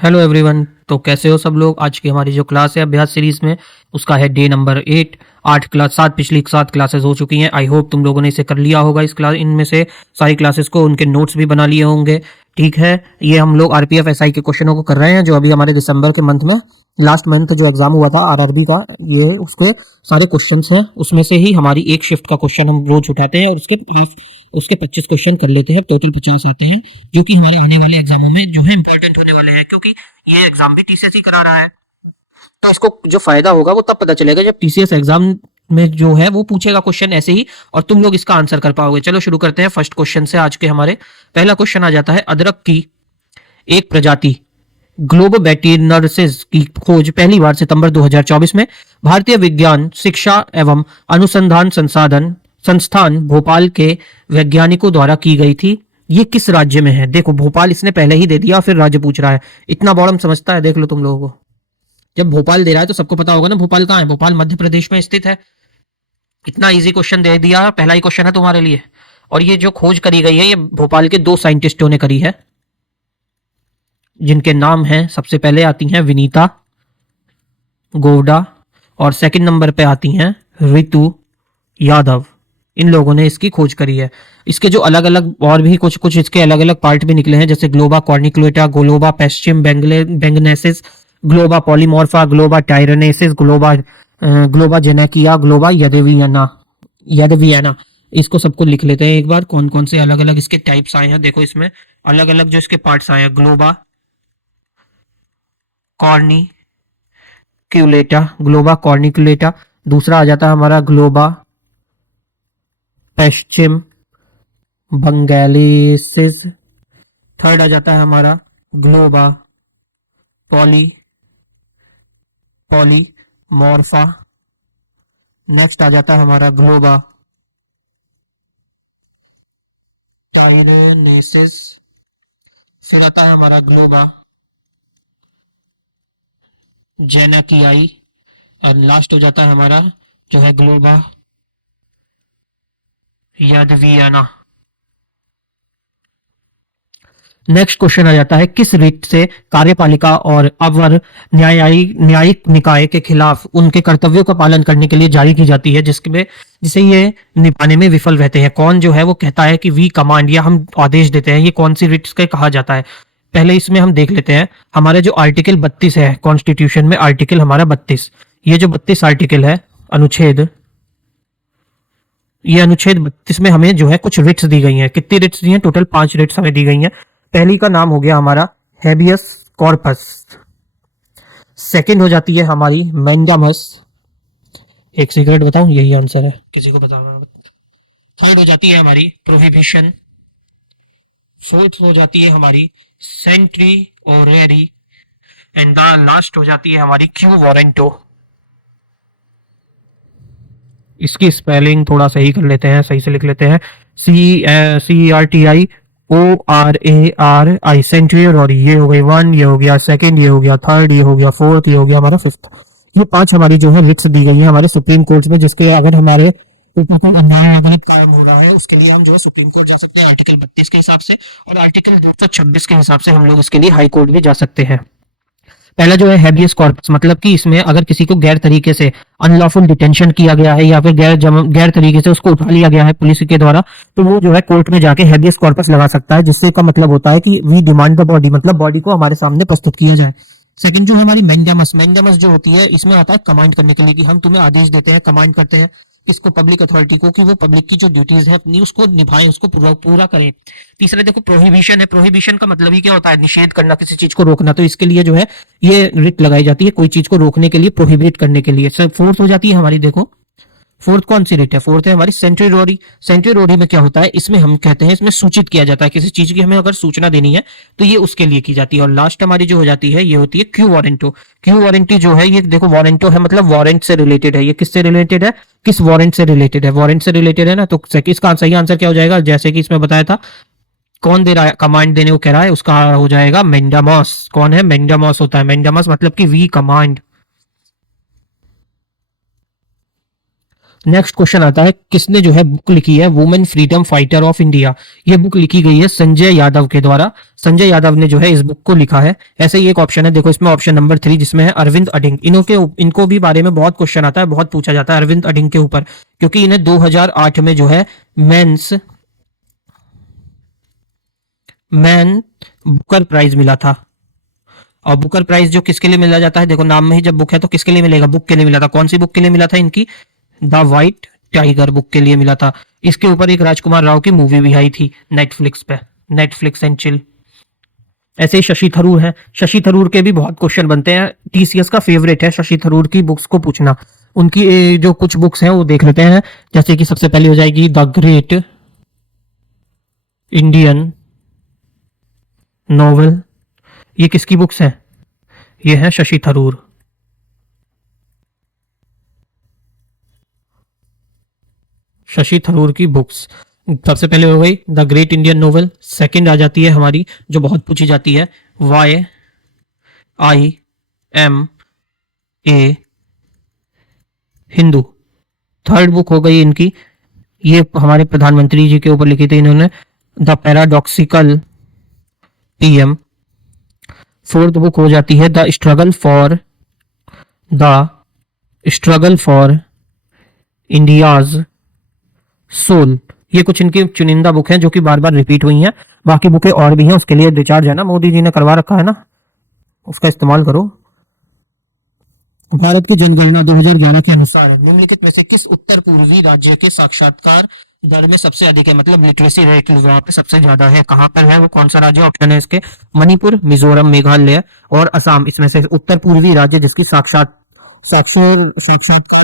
Hello everyone. तो कैसे हो सब लोग। आज की हमारी जो क्लास है अभ्यास सीरीज में उसका है डे नंबर 8। 8 पिछली 7 क्लासेस हो चुकी हैं। आई होप तुम लोगों ने इसे कर लिया होगा। इस क्लास इनमें से सारी क्लासेस को उनके नोट्स भी बना लिए होंगे। ठीक है, ये हम लोग आरपीएफ एसआई के क्वेश्चनों को कर रहे हैं जो अभी हमारे दिसंबर के मंथ में लास्ट मंथ जो एग्जाम हुआ था आरआरबी का, ये उसके सारे क्वेश्चंस हैं। उसमें से ही हमारी एक शिफ्ट का क्वेश्चन हम रोज उठाते हैं और उसके 25 क्वेश्चन कर लेते हैं। टोटल 50 आते हैं जो कि हमारे आने वाले एग्जामों में जो है इंपॉर्टेंट होने वाले हैं, क्योंकि ये एग्जाम भी टीसीएस ही करा रहा है। तो इसको जो फायदा होगा वो तब पता चलेगा जब टीसीएस एग्जाम में जो है वो पूछेगा क्वेश्चन ऐसे ही, और तुम लोग इसका आंसर कर पाओगे। चलो शुरू करते हैं फर्स्ट क्वेश्चन से। आज के हमारे पहला क्वेश्चन आ जाता है, अदरक की एक प्रजाति ग्लोबोबैक्टीरियसिस की खोज पहली बार सितंबर 2024 में भारतीय विज्ञान शिक्षा एवं अनुसंधान संस्थान भोपाल के वैज्ञानिकों द्वारा की गई थी। ये किस राज्य में है? देखो, भोपाल इसने पहले ही दे दिया, फिर राज्य पूछ रहा है। इतना बॉडम समझता है, देख लो तुम लोगों को। जब भोपाल दे रहा है तो सबको पता होगा ना भोपाल कहाँ है। भोपाल मध्य प्रदेश में स्थित है। इतना इजी क्वेश्चन दे दिया, पहला ही क्वेश्चन है तुम्हारे लिए। और ये जो खोज करी गई है ये भोपाल के 2 साइंटिस्टों ने करी है, जिनके नाम हैं, सबसे पहले आती हैं विनीता गोवडा और सेकंड नंबर पे आती हैं ऋतु यादव। इन लोगों ने इसकी खोज करी है। इसके जो अलग अलग और भी कुछ कुछ इसके अलग अलग पार्ट भी निकले हैं, जैसे Globba कॉर्निकुलेटा, Globba पेस्चिम बेंगनेसिस, Globba पॉलीमॉर्फा, Globba टायरनेसिस, Globba जेनेकिया, Globba यदवियाना। इसको सबको लिख लेते हैं एक बार, कौन कौन से अलग अलग इसके टाइप्स आए हैं। देखो इसमें अलग अलग जो इसके पार्ट्स आए हैं, ग्लोबा कॉर्निकुलेटा, दूसरा आ जाता है हमारा ग्लोबा पेस्चिम बंगालिसिस, थर्ड आ जाता है हमारा ग्लोबा पॉली पॉलीमॉर्फा, नेक्स्ट आ जाता है हमारा ग्लोबा टायरनेसिस, फिर आता है हमारा ग्लोबा जेनाकियाई, और लास्ट हो जाता है हमारा जो है ग्लोबा यादवियाना। नेक्स्ट क्वेश्चन आ जाता है, किस रिट से कार्यपालिका और अवर न्यायिक निकाय के खिलाफ उनके कर्तव्यों का पालन करने के लिए जारी की जाती है, जिसे ये निभाने में विफल रहते हैं? कौन जो है वो कहता है कि वी कमांड या हम आदेश देते हैं, ये कौन सी रिट्स का कहा जाता है? पहले इसमें हम देख लेते हैं हमारे जो आर्टिकल 32 है कॉन्स्टिट्यूशन में, आर्टिकल हमारा 32। ये जो 32 आर्टिकल है, अनुच्छेद, ये अनुच्छेद 32 में हमें जो है कुछ रिट्स दी गई हैं। कितनी रिट्स दी हैं? टोटल 5 रिट्स हमें दी गई हैं। पहली का नाम हो गया हमारा हैबियस कॉर्पस, सेकंड हो जाती है हमारी मैंडामस। एक सिगरेट बताऊं, यही आंसर है, किसी को बताना। थर्ड हो जाती है हमारी प्रोहिबिशन, फोर्थ हो जाती है हमारी सेंट्री ओरेरी, एंड द लास्ट हो जाती है हमारी क्यू वारंटो। इसकी स्पेलिंग थोड़ा सही कर लेते हैं, सही से लिख लेते हैं। CERTIORARI, century. और ये हो गई 1, ये हो गया सेकंड, ये हो गया थर्ड, ये हो गया फोर्थ, ये हो गया हमारा फिफ्थ। ये 5 हमारी जो है रिट्स दी गई है हमारे सुप्रीम कोर्ट में, जिसके अगर हमारे ऊपर कोई अन्याय अदालत कायम हो रहा है उसके लिए हम जो है सुप्रीम कोर्ट जा सकते हैं आर्टिकल 32 के हिसाब से, और आर्टिकल 226 के हिसाब से हम लोग इसके लिए हाई कोर्ट भी जा सकते हैं। पहला जो है हैबियस कॉर्पस, मतलब कि इसमें अगर किसी को गैर तरीके से अनलॉफुल डिटेंशन किया गया है या फिर गैर तरीके से उसको उठा लिया गया है पुलिस के द्वारा, तो वो जो है कोर्ट में जाके हैबियस कॉर्पस लगा सकता है, जिससे का मतलब होता है कि वी डिमांड द बॉडी, मतलब बॉडी को हमारे सामने प्रस्तुत किया जाए। सेकंड जो है हमारी मैंडामस जो होती है, इसमें आता है कमांड करने के लिए, कि हम तुम्हें आदेश देते हैं, कमांड करते हैं किसको? पब्लिक अथॉरिटी को, कि वो पब्लिक की जो ड्यूटीज है अपनी उसको निभाएं, उसको पूरा करें। तीसरा देखो प्रोहिबिशन है। प्रोहिबिशन का मतलब ही क्या होता है? निषेध करना, किसी चीज को रोकना। तो इसके लिए जो है ये रिट लगाई जाती है कोई चीज को रोकने के लिए, प्रोहिबिट करने के लिए। सर फोर्थ हो जाती है हमारी, देखो फोर्थ कौन सी रिट है? फोर्थ है हमारी सेंट्री रोरी में क्या होता है? इसमें हम कहते हैं, इसमें सूचित किया जाता है किसी चीज की, हमें अगर सूचना देनी है तो ये उसके लिए की जाती है। और लास्ट हमारी जो हो जाती है ये होती है क्यू वारंटो। क्यू वारंटी जो है, ये देखो वारंटो है मतलब वारंट से रिलेटेड है। ये किससे रिलेटेड है? किस वारंट से रिलेटेड है? वारंट से रिलेटेड है ना, तो इसका सही आंसर क्या हो जाएगा? जैसे कि इसमें बताया था, कौन दे रहा है कमांड देने को कह रहा है, उसका हो जाएगा मेंडामॉस। कौन है? मेंडामॉस होता है। मेंडामॉस मतलब कि वी कमांड। नेक्स्ट क्वेश्चन आता है, किसने जो है बुक लिखी है women freedom fighter of India. ये बुक लिखी गई है संजय यादव के द्वारा। संजय यादव ने जो है इस बुक को लिखा है। ऐसे ही एक ऑप्शन है, देखो इसमें ऑप्शन नंबर 3 जिसमें है अरविंद अडिंग। इनको भी बारे में बहुत क्वेश्चन आता है, बहुत पूछा जाता है अरविंद अडिंग के ऊपर, क्योंकि इन्हें 2008 में जो है मेंस मैन बुकर प्राइज मिला था। और बुकर प्राइज जो किसके लिए मिला जाता है, देखो नाम में ही जब बुक है तो किसके लिए मिलेगा, बुक के लिए मिला था। कौन सी बुक के लिए मिला था इनकी, द वाइट टाइगर बुक के लिए मिला था। इसके ऊपर एक राजकुमार राव की मूवी भी आई थी नेटफ्लिक्स पे, नेटफ्लिक्स एंड चिल। ऐसे ही शशि थरूर है, शशि थरूर के भी बहुत क्वेश्चन बनते हैं, टीसीएस का फेवरेट है शशि थरूर की बुक्स को पूछना। उनकी जो कुछ बुक्स हैं वो देख लेते हैं। जैसे कि सबसे पहले हो जाएगी द ग्रेट इंडियन नॉवल। ये किसकी बुक्स हैं, ये है शशि थरूर। शशि थरूर की बुक्स सबसे पहले हो गई the great Indian novel. Second आ जाती है हमारी जो बहुत पूछी जाती है, why I am a Hindu. Third book हो गई इनकी, ये हमारे प्रधानमंत्री जी के ऊपर लिखी थी इन्होंने, the paradoxical PM. Fourth book हो जाती है the struggle for India's soul. ये कुछ इनकी चुनिंदा बुक हैं जो कि बार बार रिपीट हुई हैं। बाकी बुकें और भी हैं, उसके लिए रिचार्ज है ना, मोदी जी ने करवा रखा है ना, उसका इस्तेमाल करो। भारत की जनगणना 2011 के अनुसार निम्नलिखित में से किस उत्तर पूर्वी राज्य के साक्षात्कार दर में सबसे अधिक है, मतलब लिटरेसी रेट वहां पे सबसे ज्यादा है, कहां पर है, वो कौन सा राज्य। ऑप्शन है इसके मणिपुर, मिजोरम, मेघालय और असम। इसमें से उत्तर पूर्वी राज्य जिसकी साक्षात्कार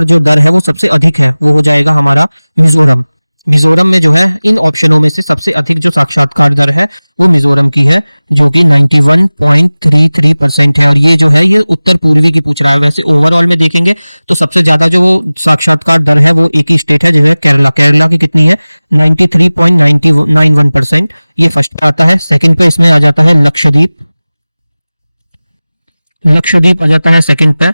जो दर है वो सबसे अधिक है, वो हो जाएगा हमारा मिजोरम। मिजोरम में जो है इन ऑप्शनों में से सबसे अधिक जो साक्षात्कार दर है वो मिजोरम की है, जो कि 91.33% है। और ये जो है ये उत्तर पूर्वी की पूछ रहा है। वैसे ओवरऑल में देखेंगे तो सबसे ज्यादा जो साक्षात्कार दर है वो एक ही स्टेट है जो है केरला। केरला की कितनी है, 93.91%। ये फर्स्ट पे आता है। सेकंड पे इसमें आ जाता है लक्षद्वीप। लक्षद्वीप आ जाता है सेकंड पे।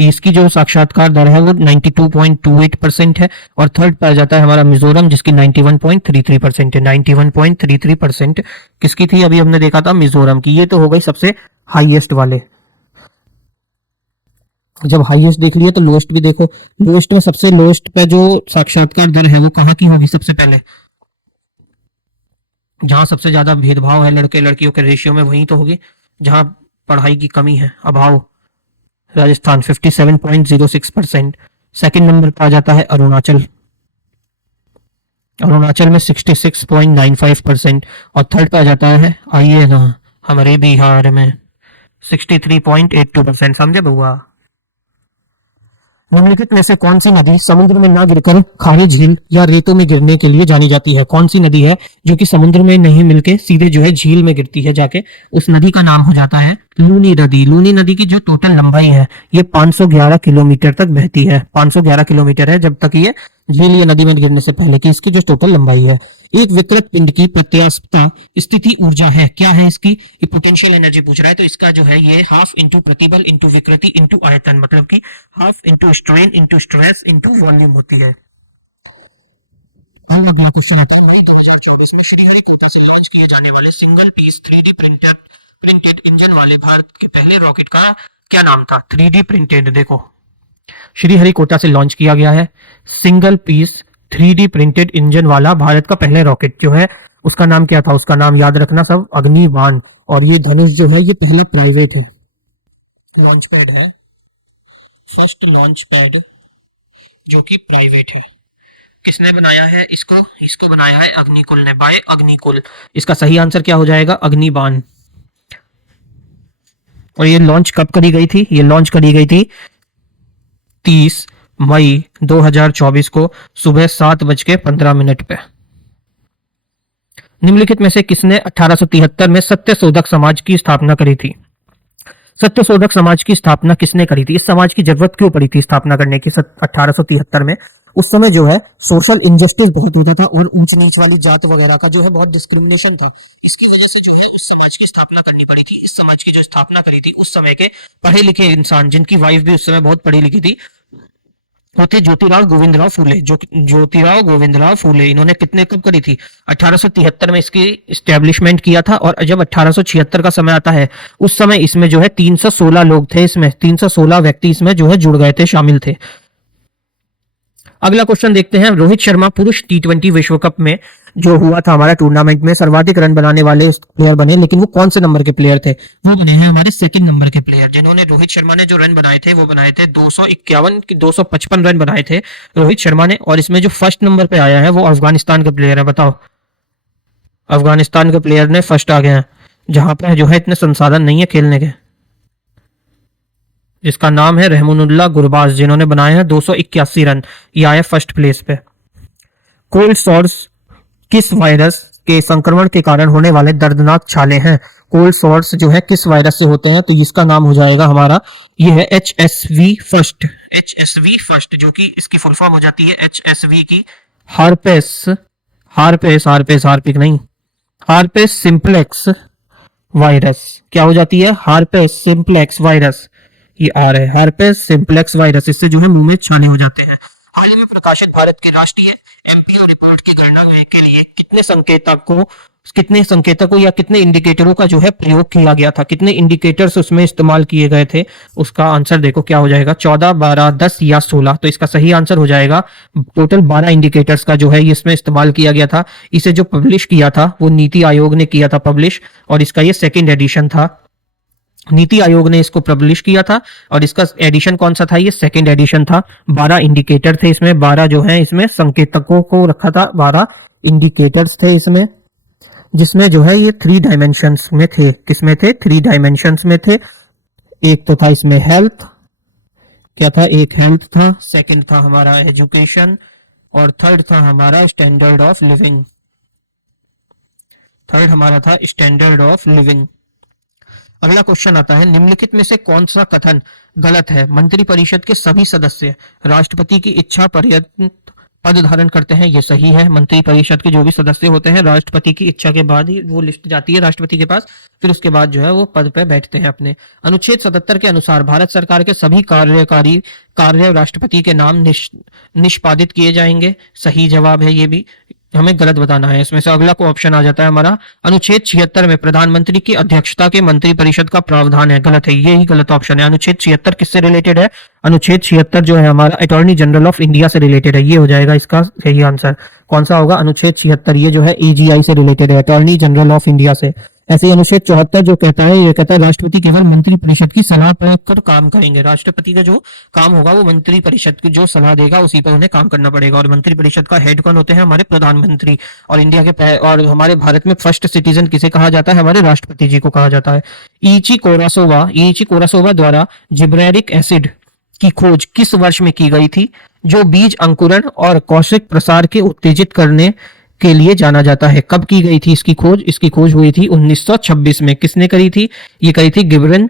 इसकी जो साक्षात्कार दर है वो 92.28% है। और थर्ड पे आ जाता है हमारा मिजोरम जिसकी 91.33% है। 91.33% किसकी थी, अभी हमने देखा था मिजोरम की। ये तो हो गई सबसे हाईएस्ट वाले। जब हाईएस्ट देख लिया तो लोएस्ट भी देखो। लोएस्ट में सबसे लोएस्ट पे जो साक्षात्कार दर है वो कहाँ की होगी, सबसे पहले जहां सबसे ज्यादा भेदभाव है लड़के लड़कियों के रेशियो में, वहीं तो होगी जहां पढ़ाई की कमी है, अभाव। राजस्थान 57.06%। सेकंड नंबर पर आ जाता है अरुणाचल। अरुणाचल में 66.95%। और थर्ड पे आ जाता है, आइए ना, हमारे बिहार में 63.82%। समझे बुआ। निम्नलिखित में से कौन सी नदी समुद्र में ना गिरकर खारे झील या रेतों में गिरने के लिए जानी जाती है। कौन सी नदी है जो कि समुद्र में नहीं मिलके सीधे जो है झील में गिरती है जाके, उस नदी का नाम हो जाता है लूनी नदी। लूनी नदी की जो टोटल लंबाई है ये 511 किलोमीटर तक बहती है। 511 किलोमीटर है जब तक ये झील या नदी में गिरने से पहले की इसकी जो टोटल लंबाई है। एक विकृत पिंड की प्रत्यास्थता स्थिति ऊर्जा है, क्या है इसकी, ये पोटेंशियल एनर्जी पूछ रहा है। तो इसका जो है ये हाफ इंटू प्रतिबल इंटू विकृति इंटू आयतन, मतलब कि half into strain into stress into volume होती है। अब अगला क्वेश्चन आता है, मई 2024 में श्रीहरिकोटा से लॉन्च किए जाने वाले single piece 3D printed engine वाले भारत के पहले रॉकेट का क्या नाम था। 3D प्रिंटेड, देखो श्रीहरिकोटा से लॉन्च किया गया है single piece 3D printed engine वाला भारत का पहला रॉकेट जो है उसका नाम क्या था, उसका नाम याद रखना सब, अग्निबाण। और ये धनुष जो है ये पहला प्राइवेट है लॉन्च पैड है, फर्स्ट लॉन्च पैड जो कि प्राइवेट है। किसने बनाया है इसको, इसको बनाया है अग्निकुल ने, बाय अग्निकुल। इसका सही आंसर क्या हो जाएगा, अग्निबाण। और ये लॉन्च कब करी गई थी, ये लॉन्च करी गई थी 30 मई 2024 को सुबह 7:15 पे। निम्नलिखित में से किसने 1873 में सत्यशोधक समाज की स्थापना करी थी। सत्यशोधक समाज की स्थापना किसने करी थी, इस समाज की जरूरत क्यों पड़ी थी स्थापना करने की 1873 में। उस समय जो है सोशल इंजस्टिस बहुत होता था और ऊंच नीच वाली जात वगैरह का जो है बहुत डिस्क्रिमिनेशन था। इसकी वजह से जो है उस समाज की स्थापना करनी पड़ी थी। इस समाज की जो स्थापना करी थी उस समय के पढ़े लिखे इंसान, जिनकी वाइफ भी उस समय बहुत पढ़ी लिखी थी, वो थे ज्योतिराव गोविंदराव फूले। जो ज्योतिराव गोविंदराव फूले, इन्होंने कितने कब करी थी? 1873 में इसकी इस्टेब्लिशमेंट किया था। और जब 1876 का समय आता है, उस समय इसमें जो है 316 लोग थे, इसमें 316 व्यक्ति इसमें जो है जुड़ गए थे, शामिल थे। अगला क्वेश्चन देखते हैं। रोहित शर्मा पुरुष टी20 विश्व कप में जो हुआ था हमारा टूर्नामेंट में, सर्वाधिक रन बनाने वाले प्लेयर बने, लेकिन वो कौन से नंबर के प्लेयर थे? वो बने हैं हमारे सेकंड नंबर के प्लेयर। जिन्होंने, रोहित शर्मा ने जो रन बनाए थे वो बनाए थे 255 रन बनाए थे रोहित शर्मा ने। और इसमें जो फर्स्ट नंबर पे आया है वो अफगानिस्तान का प्लेयर है। बताओ, अफगानिस्तान के प्लेयर ने फर्स्ट आ गए हैं, जहां पे जो है इतने संसाधन नहीं है खेलने के, जिसका नाम है रहमानुल्लाह गुरबाज, जिन्होंने बनाए हैं 281 रन। ये आया फर्स्ट प्लेस पे। कोल्ड सोर्स किस वायरस के संक्रमण के कारण होने वाले दर्दनाक छाले हैं? कोल्ड सोर्स जो है किस वायरस से होते हैं? तो इसका नाम हो जाएगा हमारा, ये है HSV फर्स्ट। HSV फर्स्ट, जो कि इसकी फुल फॉर्म हो जाती है HSV की हार्पेस, हार्पिक नहीं, हार्पेस सिंप्लेक्स वायरस। क्या हो जाती है? हार्पेस सिंप्लेक्स वायरस। ये आ रहा है हार्पेस सिंप्लेक्स वायरस। इससे जो है मुंह में छाले हो जाते हैं। हाल ही में प्रकाशित भारत के राष्ट्रीय एमपीओ रिपोर्ट की गणना के लिए कितने संकेतकों या कितने इंडिकेटरों का जो है प्रयोग किया गया था? कितने इंडिकेटर्स उसमें इस्तेमाल किए गए थे? उसका आंसर देखो क्या हो जाएगा, 14, 12, 10 या 16। तो इसका सही आंसर हो जाएगा टोटल 12 इंडिकेटर्स का जो है इसमें इस्तेमाल किया गया था। इसे जो पब्लिश किया था वो नीति आयोग ने किया था पब्लिश, और इसका ये सेकेंड एडिशन था। नीति आयोग ने इसको पब्लिश किया था, और इसका एडिशन कौन सा था? ये सेकंड एडिशन था। 12 इंडिकेटर थे इसमें, 12 जो है इसमें संकेतकों को रखा था, 12 इंडिकेटर्स थे इसमें, जिसमें जो है ये 3 डायमेंशंस में थे। किसमें थे? 3 डायमेंशंस में थे। एक तो था इसमें हेल्थ, क्या था? एक हेल्थ था, सेकंड था हमारा एजुकेशन, और थर्ड था हमारा स्टैंडर्ड ऑफ लिविंग। थर्ड हमारा था स्टैंडर्ड ऑफ लिविंग। अगला क्वेश्चन आता है, निम्नलिखित में से कौन सा कथन गलत है? मंत्रिपरिषद के सभी सदस्य राष्ट्रपति की इच्छा पर्यंत पद धारण करते हैं। ये सही है। मंत्रिपरिषद के जो भी सदस्य होते हैं, राष्ट्रपति की इच्छा के बाद ही वो लिस्ट जाती है राष्ट्रपति के पास, फिर उसके बाद जो है वो पद पे बैठते हैं अपने। अनुच्छेद 77 के अनुसार भारत सरकार के सभी कार्यकारी कार्य राष्ट्रपति के नाम निष्पादित किए जाएंगे। सही जवाब है ये भी, हमें गलत बताना है। इसमें से अगला को ऑप्शन आ जाता है हमारा, अनुच्छेद 76 में प्रधानमंत्री की अध्यक्षता के मंत्रिपरिषद का प्रावधान है। गलत है, ये ही गलत ऑप्शन है। अनुच्छेद 76 किससे रिलेटेड है? अनुच्छेद 76 जो है हमारा अटॉर्नी जनरल ऑफ इंडिया से रिलेटेड है। ये हो जाएगा इसका सही आंसर। कौन सा होगा? अनुच्छेद 76, ये जो है AGI से रिलेटेड है, अटॉर्नी जनरल ऑफ इंडिया से। ऐसे ही अनुच्छेद 74 जो कहता है, ये कहता है राष्ट्रपति केवल मंत्रिपरिषद की सलाह पर कर काम करेंगे। राष्ट्रपति का जो काम होगा वो मंत्रिपरिषद की जो सलाह देगा उसी पर उन्हें काम करना पड़ेगा। और मंत्रिपरिषद का हेड कौन होते हैं? हमारे प्रधानमंत्री। और इंडिया के और हमारे भारत में फर्स्ट सिटीजन किसे कहा जाता है? हमारे राष्ट्रपति जी को कहा जाता है। ईची कोरासोवा द्वारा जिब्रेरिक एसिड की खोज किस वर्ष में की गई थी, जो बीज अंकुरण और कौशिक प्रसार के उत्तेजित करने के लिए जाना जाता है? कब की गई थी इसकी खोज? इसकी खोज हुई थी 1926 में। किसने करी थी? ये करी थी गिबरन।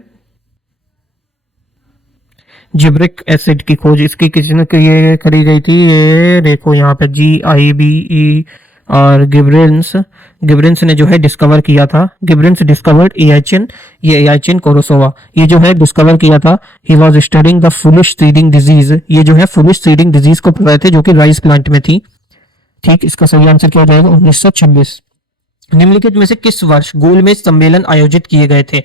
जिब्रिक एसिड की खोज इसकी किसने करी गई थी? ये देखो यहाँ पे GIBE और गिब्रेंस ने जो है डिस्कवर किया था। गिब्रेंस डिस्कवर्ड एआइचिन, ये एआइचिन कोरोसोवा ये जो है डिस्कवर किया था। He was studying the foolish seeding disease, ये जो है फुलिश सीडिंग डिजीज को पढ़ रहे थे, जो कि राइस प्लांट में थी। ठीक, इसका सही आंसर क्या हो जाएगा? 1926। निम्नलिखित में से किस वर्ष गोलमेज सम्मेलन आयोजित किए गए थे?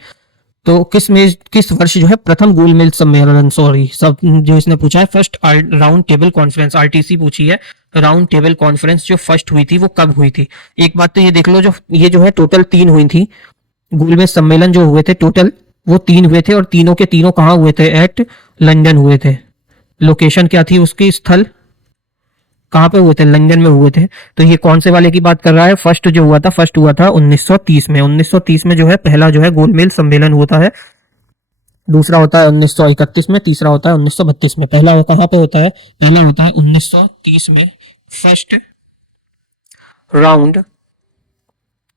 तो किस वर्ष जो है प्रथम गोलमेज सम्मेलन, सॉरी सब जो इसने पूछा है, first round table conference, RTC पूछी है। राउंड टेबल कॉन्फ्रेंस जो फर्स्ट हुई थी वो कब हुई थी? एक बात तो ये देख लो, जो है टोटल 3 हुई थी गोलमेज सम्मेलन जो हुए थे, टोटल वो 3 हुए थे, और तीनों के तीनों कहाँ हुए थे? एट लंदन हुए थे। लोकेशन क्या थी उसकी? स्थल कहाँ पे हुए थे? लंदन में हुए थे। तो ये कौन से वाले की बात कर रहा है? फर्स्ट जो हुआ था, फर्स्ट हुआ था 1930 में। 1930 में जो है पहला जो है गोलमेज सम्मेलन होता है। दूसरा होता है 1931 में, तीसरा होता है 1932 में। पहला कहाँ पे होता है? पहला होता है 1930 में, फर्स्ट राउंड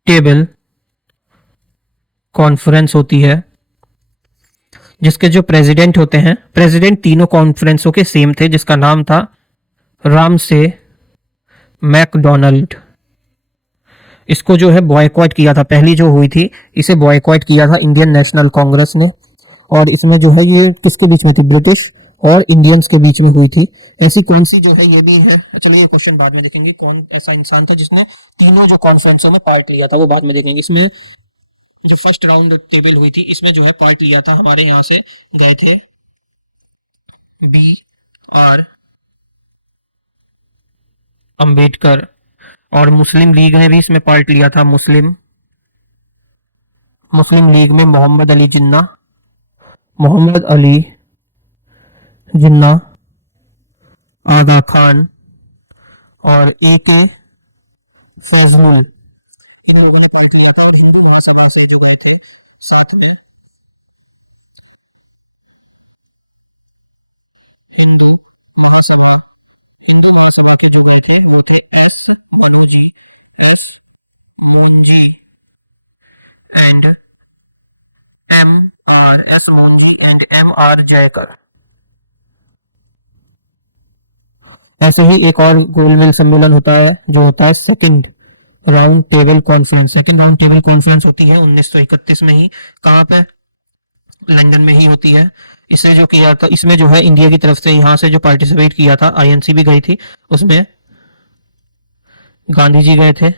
टेबल कॉन्फ्रेंस होती है, जिसके जो प्रेसिडेंट होते हैं, प्रेसिडेंट तीनों कॉन्फ्रेंसों के सेम थे, जिसका नाम था रामसे मैकडोनाल्ड। इसको जो है बॉयकॉट किया था, पहली जो हुई थी इसे बॉयकॉट किया था इंडियन नेशनल कांग्रेस ने। और इसमें जो है ये किसके बीच में थी? ब्रिटिश और इंडियंस के बीच में हुई थी। ऐसी कौन सी जो है ये भी है, चलिए ये क्वेश्चन बाद में देखेंगे, कौन ऐसा इंसान था जिसने तीनों जो कॉन्फ्रेंसों में पार्ट लिया था वो बाद में देखेंगे। इसमें जो फर्स्ट राउंड टेबल हुई थी इसमें जो है पार्ट लिया था, हमारे यहाँ से गए थे बी आर अंबेडकर, और मुस्लिम लीग ने भी इसमें पार्ट लिया था। मुस्लिम लीग में मोहम्मद अली जिन्ना, आगा खान और ए के फैजलुल, इन लोगों ने पार्ट लिया था। और हिंदू महासभा से जो गए थे साथ में हिंदू महासभा की जो गए थे वो थे एस मुंजी एंड एम आर जयकर। ऐसे ही एक और गोलमेज सम्मेलन होता है जो होता है सेकंड राउंड टेबल कॉन्फ्रेंस होती है 1931 में ही। कहाँ पे? लंदन में ही होती है। इसने जो किया था, इसमें जो है इंडिया की तरफ से यहाँ से जो पार्टिसिपेट किया था, आईएनसी भी गई थी, उसमें गांधी जी गए थे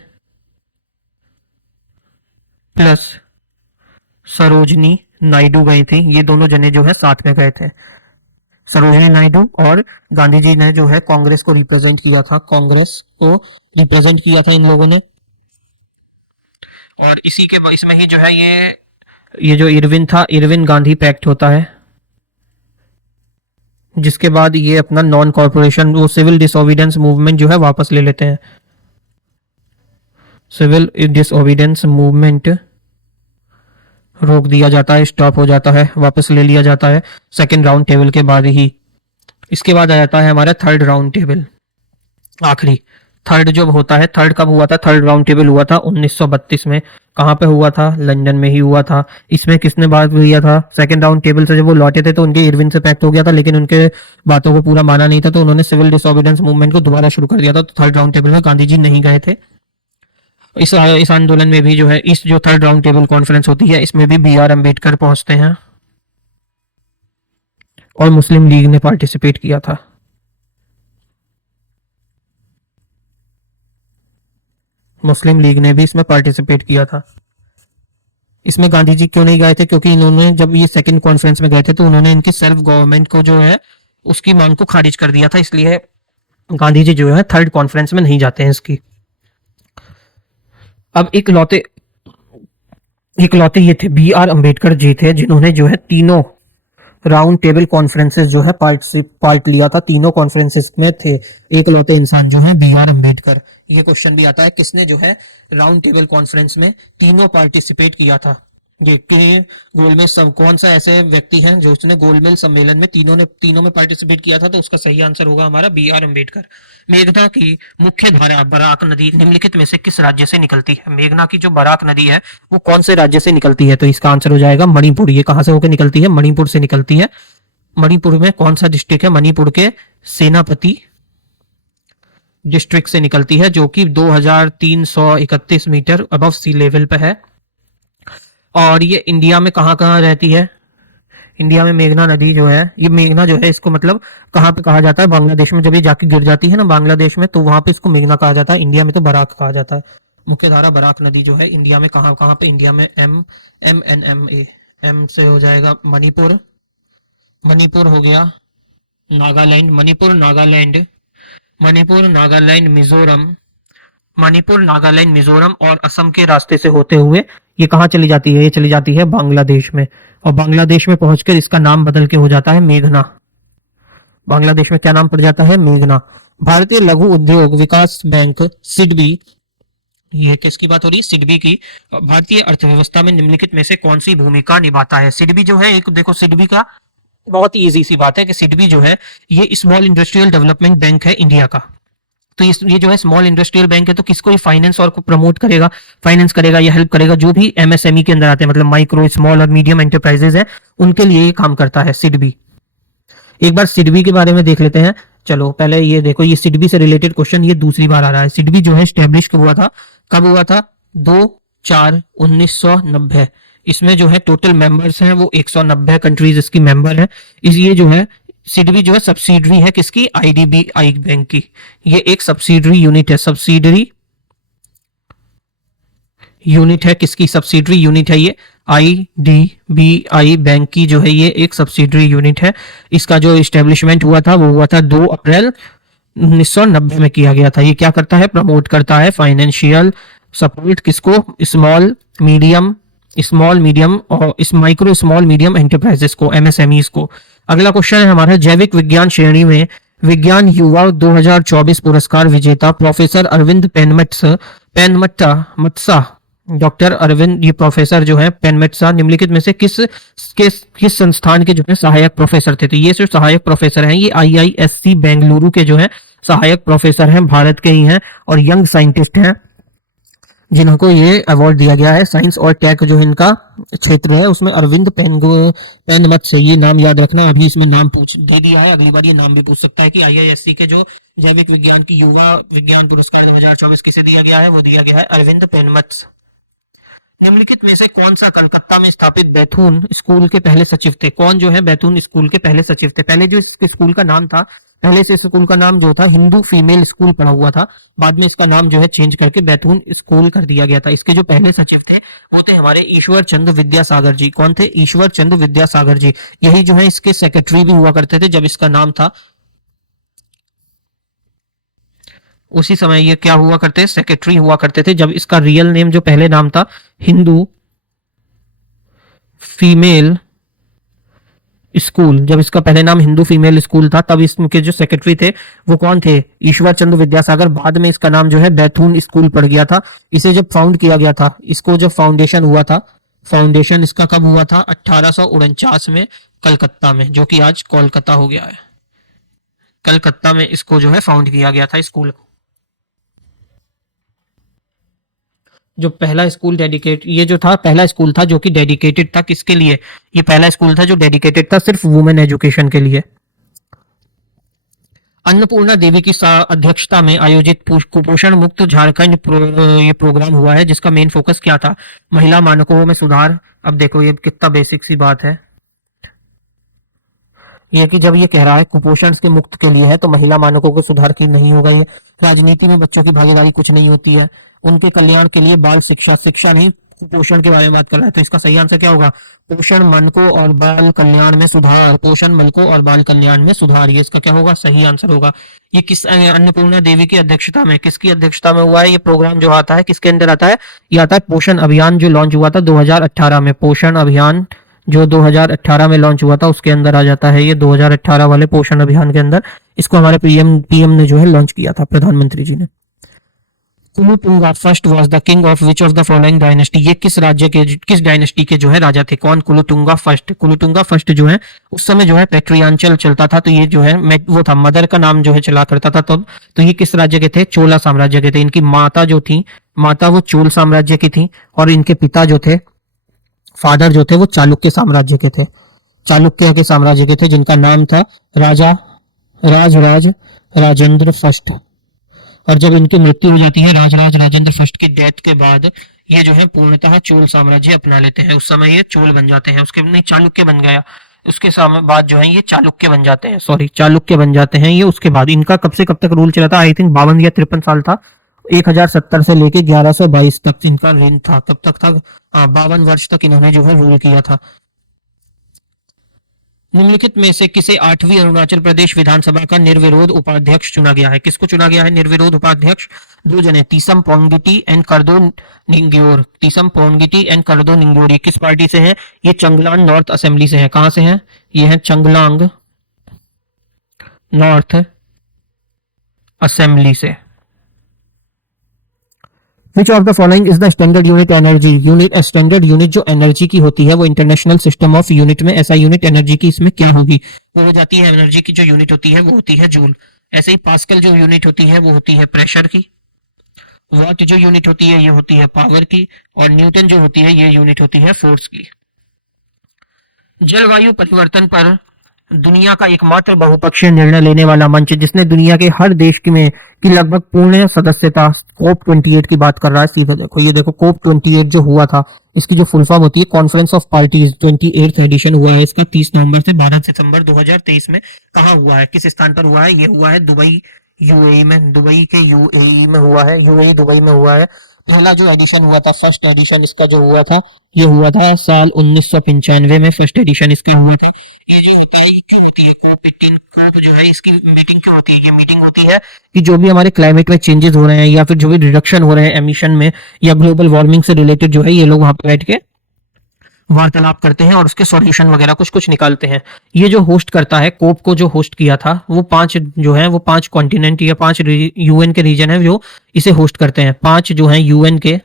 प्लस सरोजनी नायडू गई थी। ये दोनों जने जो है साथ में गए थे। सरोजनी नायडू और गांधी जी ने जो है कांग्रेस को रिप्रेजेंट किया था इन लोगों ने। और इसी के इसमें ही जो है ये जो इरविन गांधी पैक्ट होता है, जिसके बाद ये अपना नॉन कॉर्पोरेशन वो सिविल डिसओबीडियंस मूवमेंट जो है वापस ले लेते हैं। सिविल डिसओबीडियंस मूवमेंट रोक दिया जाता है, स्टॉप हो जाता है, वापस ले लिया जाता है सेकेंड राउंड टेबल के बाद ही। इसके बाद आ जाता है हमारा थर्ड राउंड टेबल, आखिरी थर्ड जो होता है। थर्ड कब हुआ था? थर्ड राउंड टेबल हुआ था 1932 में। कहाँ पे हुआ था? लंदन में ही हुआ था। इसमें किसने बात किया था? सेकंड राउंड टेबल से जब वो लौटे थे तो उनके इरविन से पैक्ट हो गया था, लेकिन उनके बातों को पूरा माना नहीं था, तो उन्होंने सिविल डिसओबीडियंस मूवमेंट को दोबारा शुरू कर दिया था। तो थर्ड राउंड टेबल में गांधी जी नहीं गए थे। इस आंदोलन में भी जो है, इस जो थर्ड राउंड टेबल कॉन्फ्रेंस होती है इसमें भी बी आर अम्बेडकर पहुंचते हैं और मुस्लिम लीग ने पार्टिसिपेट किया था। मुस्लिम लीग ने भी इसमें पार्टिसिपेट किया था। इसमें गांधी जी क्यों नहीं गए थे? क्योंकि इन्होंने जब ये सेकंड कॉन्फ्रेंस में गए थे तो उन्होंने इनकी सेल्फ गवर्नमेंट को जो है उसकी मांग को खारिज कर दिया था, इसलिए गांधी जी जो है थर्ड कॉन्फ्रेंस में नहीं जाते हैं इसकी। अब इकलौते ये थे बी आर अम्बेडकर जी थे जिन्होंने जो है तीनों राउंड टेबल कॉन्फ्रेंसेस जो है पार्ट लिया था। तीनों कॉन्फ्रेंसेस में थे एकलौते इंसान जो है बी आर अम्बेडकर। ये क्वेश्चन भी आता है किसने जो है राउंड टेबल कॉन्फ्रेंस में तीनों पार्टिसिपेट किया था। ये गोलमेज सब कौन सा ऐसे व्यक्ति हैं जो उसने गोलमेज सम्मेलन में तीनों में पार्टिसिपेट किया था? तो उसका सही आंसर होगा हमारा बी आर अम्बेडकर। मेघना की मुख्य धारा बराक नदी निम्नलिखित में से किस राज्य से निकलती है? मेघना की जो बराक नदी है वो कौन से राज्य से निकलती है? तो इसका आंसर हो जाएगा मणिपुर। ये कहां से होकर निकलती है? मणिपुर से निकलती है। मणिपुर में कौन सा डिस्ट्रिक्ट है? मणिपुर के सेनापति डिस्ट्रिक्ट से निकलती है, जो कि 2331 मीटर अबव सी लेवल पे है। और ये इंडिया में कहाँ कहाँ रहती है? इंडिया में मेघना नदी जो है, ये मेघना जो है इसको मतलब कहाँ पे कहा जाता है? बांग्लादेश में जब ये जाके गिर जाती है ना बांग्लादेश में, तो वहां पे इसको मेघना कहा जाता है। इंडिया में तो बराक कहा जाता है। मुख्य धारा बराक नदी जो है इंडिया में कहाँ कहाँ पे? इंडिया में एम से हो जाएगा मणिपुर हो गया, नागालैंड, मणिपुर, नागालैंड, मिजोरम और असम के रास्ते से होते हुए ये कहाँ चली जाती है? ये चली जाती है बांग्लादेश में। और बांग्लादेश में पहुंचकर इसका नाम बदल के हो जाता है मेघना। बांग्लादेश में क्या नाम पड़ जाता है? मेघना। भारतीय लघु उद्योग विकास बैंक सिडबी, ये किसकी बात हो रही है? सिडबी की। भारतीय अर्थव्यवस्था में निम्नलिखित में से कौन सी भूमिका निभाता है? सिडबी जो है, एक देखो सिडबी का बहुत ही इजी सी बात है कि सिडबी जो है ये स्मॉल इंडस्ट्रियल डेवलपमेंट बैंक है इंडिया का। तो ये जो है स्मॉल इंडस्ट्रियल बैंक है, तो किसको फाइनेंस और प्रमोट करेगा, फाइनेंस करेगा या हेल्प करेगा? जो भी एमएसएमई के अंदर आते हैं, मतलब माइक्रो स्मॉल और मीडियम एंटरप्राइजेज है, उनके लिए ये काम करता है सिडबी। एक बार सिडबी के बारे में देख लेते हैं। चलो पहले ये देखो, ये सिडबी से रिलेटेड क्वेश्चन ये दूसरी बार आ रहा है। सिडबी जो है स्टैब्लिश कब हुआ था? 2/4/1990। इसमें जो है टोटल मेंबर्स हैं वो 190 कंट्रीज इसकी मेंबर है। इस ये जो है सिडबी जो है सब्सिडरी है किसकी, आईडीबीआई बैंक की। ये एक सब्सिडरी यूनिट है, सब्सिडरी यूनिट है किसकी, सब्सिडरी यूनिट है ये आईडीबीआई बैंक की जो है ये एक सब्सिडरी यूनिट है। इसका जो इस्टेब्लिशमेंट हुआ था वो हुआ था 2 अप्रैल 1990 में किया गया था। ये क्या करता है, प्रमोट करता है फाइनेंशियल सपोर्ट किसको, स्मॉल मीडियम और इस माइक्रो स्मॉल मीडियम एंटरप्राइजेस को, एमएसएमईज को। अगला क्वेश्चन है हमारा जैविक विज्ञान श्रेणी में विज्ञान युवा 2024 पुरस्कार विजेता प्रोफेसर अरविंद पेनमत्सा डॉक्टर अरविंद, ये प्रोफेसर जो है पेनमेट्सा निम्नलिखित में से किस संस्थान के जो है सहायक प्रोफेसर थे। तो ये सिर्फ सहायक प्रोफेसर हैं, ये आईआईएससी बेंगलुरु के जो है सहायक प्रोफेसर हैं, भारत के ही हैं और यंग साइंटिस्ट हैं जिनको ये अवार्ड दिया गया है। साइंस और टेक जो इनका क्षेत्र है उसमें अरविंद पेनमत से, ये नाम याद रखना। अभी इसमें नाम पूछ दे दिया है, अगली बार ये नाम भी पूछ सकता है कि आईआईएससी के जो जैविक विज्ञान की युवा विज्ञान पुरस्कार 2024 किसे दिया गया है, वो दिया गया है अरविंद पेनमत। निम्नलिखित में से कौन सा कलकत्ता में स्थापित बैथून स्कूल के पहले सचिव थे। कौन जो है बैथून स्कूल के पहले सचिव थे। पहले जो इस स्कूल का नाम था, पहले से स्कूल का नाम जो था हिंदू फीमेल स्कूल पड़ा हुआ था, बाद में इसका नाम जो है चेंज करके बैथून स्कूल कर दिया गया था। इसके जो पहले सचिव थे वो थे हमारे ईश्वर चंद्र विद्यासागर जी। कौन थे, ईश्वर चंद्र विद्यासागर जी। यही जो है इसके सेक्रेटरी भी हुआ करते थे जब इसका नाम था, उसी समय ये क्या हुआ करते, सेक्रेटरी हुआ करते थे। जब इसका रियल नेम जो पहले नाम था हिंदू फीमेल स्कूल, जब इसका पहले नाम हिंदू फीमेल स्कूल था तब इसके जो सेक्रेटरी थे वो कौन थे, ईश्वर चंद्र विद्यासागर। बाद में इसका नाम जो है बैथून स्कूल पड़ गया था। इसे जब फाउंड किया गया था, इसको जब फाउंडेशन हुआ था, फाउंडेशन इसका कब हुआ था, 1849 में कलकत्ता में, जो कि आज कोलकाता हो गया है। कलकत्ता में इसको जो है फाउंड किया गया था स्कूल को। जो पहला स्कूल डेडिकेट, ये जो था पहला स्कूल था जो कि डेडिकेटेड था किसके लिए, ये पहला स्कूल था जो डेडिकेटेड था सिर्फ वुमेन एजुकेशन के लिए। अन्नपूर्णा देवी की अध्यक्षता में आयोजित कुपोषण मुक्त झारखंड ये प्रोग्राम हुआ है जिसका मेन फोकस क्या था, महिला मानकों में सुधार। अब देखो ये कितना बेसिक सी बात है, ये कि जब ये कह रहा है कुपोषण के मुक्त के लिए है तो महिला मानकों के सुधार की नहीं होगा। ये राजनीति में बच्चों की भागीदारी कुछ नहीं होती है, उनके कल्याण के लिए बाल शिक्षा भी कुपोषण के बारे में बात कर रहा है। तो इसका सही आंसर क्या होगा, पोषण मानकों और बाल कल्याण में सुधार, पोषण मानकों और बाल कल्याण में सुधार, ये इसका क्या होगा, सही आंसर होगा। ये किस अन्नपूर्णा देवी की अध्यक्षता में, किसकी अध्यक्षता में हुआ है ये प्रोग्राम जो आता है, किसके अंदर आता है, ये आता है पोषण अभियान जो लॉन्च हुआ था 2018 में। पोषण अभियान जो 2018 में लॉन्च हुआ था उसके अंदर आ जाता है ये, 2018 वाले पोषण अभियान के अंदर। इसको हमारे पीएम ने जो है लॉन्च किया था, प्रधानमंत्री जी ने। Kulothunga first was the king of which of the following dynasty, ये किस राज्य के, किस डायनेस्टी के जो है राजा थे। कौन, कुलोतुंगा फर्स्ट। कुलोतुंगा फर्स्ट जो है उस समय जो है पेट्रियांचल चलता था, तो ये जो है वो था, मदर का नाम जो है चला करता था तब। तो ये किस राज्य के थे, चोला साम्राज्य के थे। इनकी माता जो थी, माता वो चोल साम्राज्य की थी और इनके पिता जो थे, फादर जो थे वो चालुक्य साम्राज्य के थे, चालुक्य के साम्राज्य के थे, जिनका नाम था राजा राजराज राजेंद्र फर्स्ट। और जब इनकी मृत्यु हो जाती है राजराज राजेंद्र फर्स्ट की डेथ के बाद, ये जो है पूर्णतः चोल साम्राज्य अपना लेते हैं। उस समय ये चोल बन जाते हैं, उसके नहीं चालुक्य बन गया, उसके बाद जो है ये चालुक्य बन जाते हैं, सॉरी चालुक्य बन जाते हैं ये। उसके बाद इनका कब से कब तक रूल चला था, आई थिंक 52 या 53 साल था। 1070 से लेके 1122 तक इनका रेन था। कब तक था, 52 वर्ष तक इन्होंने जो है रूल किया था। निम्नलिखित में से किसे 8वीं अरुणाचल प्रदेश विधानसभा का निर्विरोध उपाध्यक्ष चुना गया है। किसको चुना गया है निर्विरोध उपाध्यक्ष, दो जने, तीसम पोंगटी एंड करदो निंग्योर। तीसम पोंगटी एंड करदो निंग्योर ये किस पार्टी से है, ये चंगलांग नॉर्थ असेंबली से है। कहां से है, ये है चंगलांग नॉर्थ असेंबली से। विच of the following is the standard unit energy, unit standard unit जो एनर्जी की होती है वो इंटरनेशनल सिस्टम ऑफ यूनिट में ऐसा यूनिट एनर्जी की इसमें क्या होगी, वो हो जाती है एनर्जी की जो यूनिट होती है वो होती है जूल। ऐसे ही पास्कल जो यूनिट होती है वो होती है प्रेशर की, वॉट जो यूनिट होती है ये होती है पावर की, और न्यूटन जो होती है ये यूनिट होती है फोर्स की। जलवायु परिवर्तन पर दुनिया का एकमात्र बहुपक्षीय निर्णय लेने वाला मंच जिसने दुनिया के हर देश की लगभग पूर्ण सदस्यता, कोप 28 की बात कर रहा है। सीधा देखो, ये देखो कोप 28 जो हुआ था, इसकी जो फुल फॉर्म होती है conference of parties, 28th addition हुआ है इसका 30 नवंबर से 12 सितंबर 2023 में। कहाँ हुआ है, किस स्थान पर हुआ है? ये हुआ है दुबई, यूएई में। दुबई के यूएई में हुआ है, यूएई दुबई में हुआ है। पहला जो एडिशन हुआ था, फर्स्ट एडिशन इसका जो हुआ था, ये हुआ था साल 1995 में। फर्स्ट एडिशन इसके हुए थे। ये जो होता है, क्यों होती है कोप 18? कोप जो है इसकी मीटिंग क्यों होती है? ये मीटिंग होती है कि जो भी हमारे क्लाइमेट में चेंजेस हो रहे हैं या फिर जो भी रिडक्शन हो रहे हैं एमिशन में या ग्लोबल वार्मिंग से रिलेटेड जो है, ये लोग वहां पर बैठ के वार्तालाप करते हैं और उसके सॉल्यूशन वगैरह कुछ कुछ निकालते हैं। ये जो होस्ट करता है, कोप को जो होस्ट किया था, वो 5 जो है, वो 5 कॉन्टिनेंट या 5 यूएन के रीजन है जो इसे होस्ट करते हैं। 5 जो है यूएन के,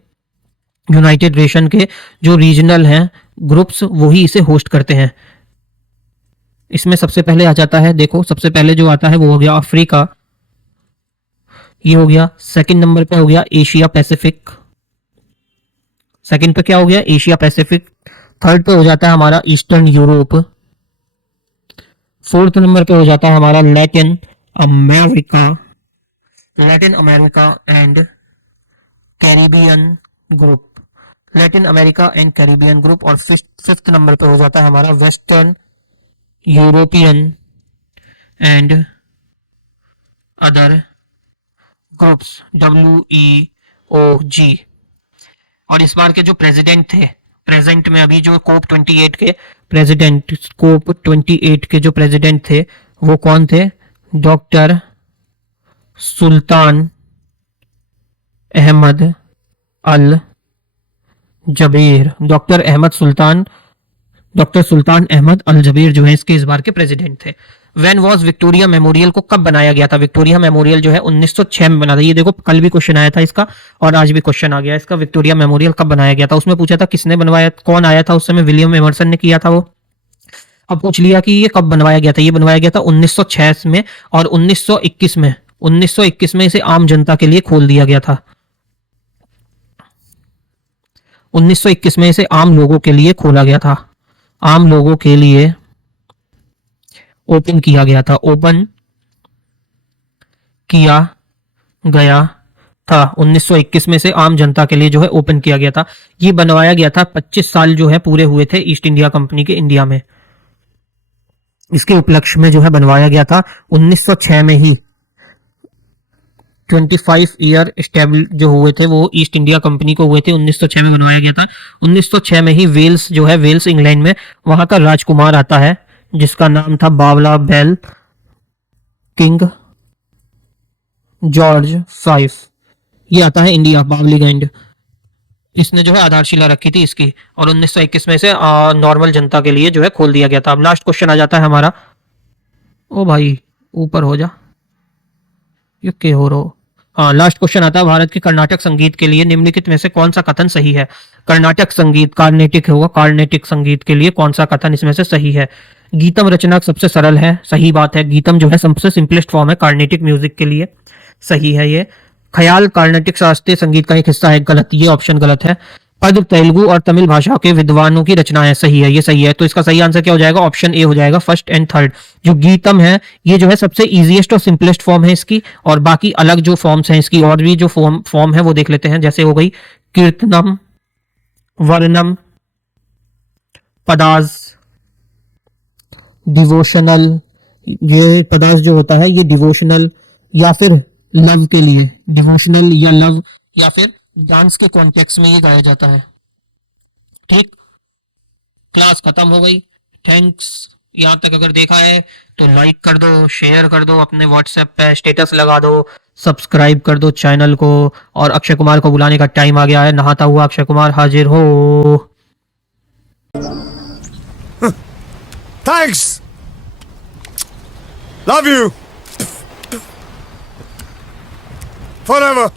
यूनाइटेड नेशन के जो रीजनल हैं ग्रुप्स, वही इसे होस्ट करते हैं। इसमें सबसे पहले आ जाता है, देखो सबसे पहले जो आता है वो हो गया अफ्रीका, ये हो गया। सेकंड नंबर पे हो गया एशिया पैसिफिक, सेकंड पे क्या हो गया? Asia Pacific. थर्ड पे हो जाता है हमारा ईस्टर्न यूरोप। फोर्थ नंबर पे हो जाता है हमारा Latin America, Latin America and Caribbean group, Latin America and Caribbean group. और फिफ्थ नंबर पे हो जाता है हमारा western European and other groups, WEOG। और इस बार के जो प्रेसिडेंट थे, प्रेजेंट में अभी जो कोप 28 के प्रेसिडेंट, कोप 28 के जो प्रेसिडेंट थे वो कौन थे? डॉक्टर सुल्तान अहमद अल जबीर। डॉक्टर सुल्तान अहमद अल जबीर जो है इसके इस बार के प्रेसिडेंट थे। व्हेन वाज विक्टोरिया मेमोरियल को कब बनाया गया था? विक्टोरिया मेमोरियल जो है 1906 में बना था। ये देखो कल भी क्वेश्चन आया था इसका और आज भी क्वेश्चन आ गया इसका। विक्टोरिया मेमोरियल कब बनाया गया था? उसमें पूछा था किसने बनवाया, कौन आया था उस समय? विलियम एमर्सन ने किया था वो। अब पूछ लिया कि ये कब बनवाया गया था? ये बनवाया गया था 1906 में और 1921 में। 1921 में इसे आम जनता के लिए खोल दिया गया था। 1921 में इसे आम लोगों के लिए खोला गया था, आम लोगों के लिए ओपन किया गया था, ओपन किया गया था। 1921 में से आम जनता के लिए जो है ओपन किया गया था। ये बनवाया गया था, 25 साल जो है पूरे हुए थे ईस्ट इंडिया कंपनी के इंडिया में। इसके उपलक्ष्य में जो है बनवाया गया था 1906 में ही। 25 ईयर स्टेबल जो हुए थे वो ईस्ट इंडिया कंपनी को हुए थे, 1906 में बनवाया गया था। 1906 में ही वेल्स जो है, वेल्स इंग्लैंड में, वहां का राजकुमार आता है जिसका नाम था बावला बेल, किंग जॉर्ज 5। ये आता है इंडिया, बावलीगैंड। इसने जो है आधारशिला रखी थी इसकी और 1921 में से नॉर्मल जनता के लिए जो है खोल दिया गया था। अब लास्ट क्वेश्चन आ जाता है हमारा। ओ भाई ऊपर हो जा, ये क्या हो रहा हो? हाँ, लास्ट क्वेश्चन आता है, भारत के कर्नाटक संगीत के लिए निम्नलिखित में से कौन सा कथन सही है? कर्नाटक संगीत, कार्नेटिक होगा, कार्नेटिक संगीत के लिए कौन सा कथन इसमें से सही है? गीतम रचना सबसे सरल है, सही बात है। गीतम जो है सबसे सिंपलेस्ट फॉर्म है कार्नेटिक म्यूजिक के लिए, सही है ये। ख्याल कार्नेटिक शास्त्रीय संगीत का एक हिस्सा है, गलत, ये ऑप्शन गलत है। पद तेलुगु और तमिल भाषा के विद्वानों की रचना है, सही है, ये सही है। तो इसका सही आंसर क्या हो जाएगा? ऑप्शन ए हो जाएगा, फर्स्ट एंड थर्ड। जो गीतम है ये जो है सबसे इजीएस्ट और सिंपलेस्ट फॉर्म है इसकी, और बाकी अलग जो फॉर्म्स हैं इसकी और भी जो फॉर्म है वो देख लेते हैं। जैसे हो गई कीर्तनम, वर्णम, पदास, डिवोशनल। ये पदास जो होता है ये डिवोशनल या फिर लव के लिए, डिवोशनल या लव या फिर डांस के कॉन्टेक्स्ट में ये गाया जाता है। ठीक, क्लास खत्म हो गई। थैंक्स। यहाँ तक अगर देखा है तो लाइक कर दो, शेयर कर दो, अपने व्हाट्सएप पे स्टेटस लगा दो, सब्सक्राइब कर दो चैनल को। और अक्षय कुमार को बुलाने का टाइम आ गया है, नहाता हुआ अक्षय कुमार हाजिर हो। Thanks, love you forever.